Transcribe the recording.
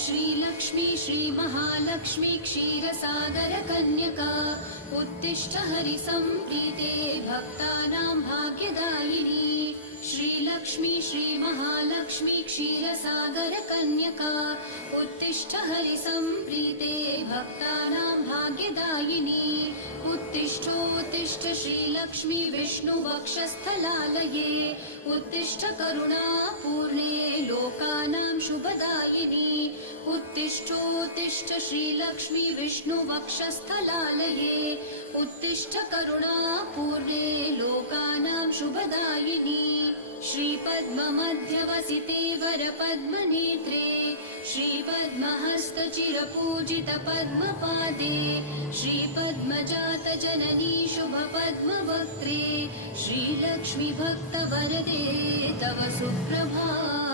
श्रीलक्ष्मी श्रीमहालक्ष्मी क्षीरसागरकन्यका उत्तिष्ठ हरिसम्प्रीते भक्तानां भाग्यदायिनी। श्रीलक्ष्मी श्रीमहालक्ष्मी क्षीरसागरकन्यका उत्तिष्ठ हरिसम्प्रीते भक्तानां भाग्यदायिनी। उत्तिष्ठोत्तिष्ठ श्रीलक्ष्मी विष्णुवक्षस्थलालये उत्तिष्ठ करुणापूर्णे लोकानां शुभदायिनी। उत्तिष्ठोत्तिष्ठ श्रीलक्ष्मी विष्णुवक्षस्थलालये उत्तिष्ठ करुणापूर्णे लोकानां शुभदायिनी। श्रीपद्ममध्यवसिते वरपद्मनेत्रे श्रीपद्महस्तचिरपूजितपद्मपादे श्रीपद्मजातजननी शुभपद्मवक्त्रे श्रीलक्ष्मी भक्तवरदे तव सुप्रभातम्।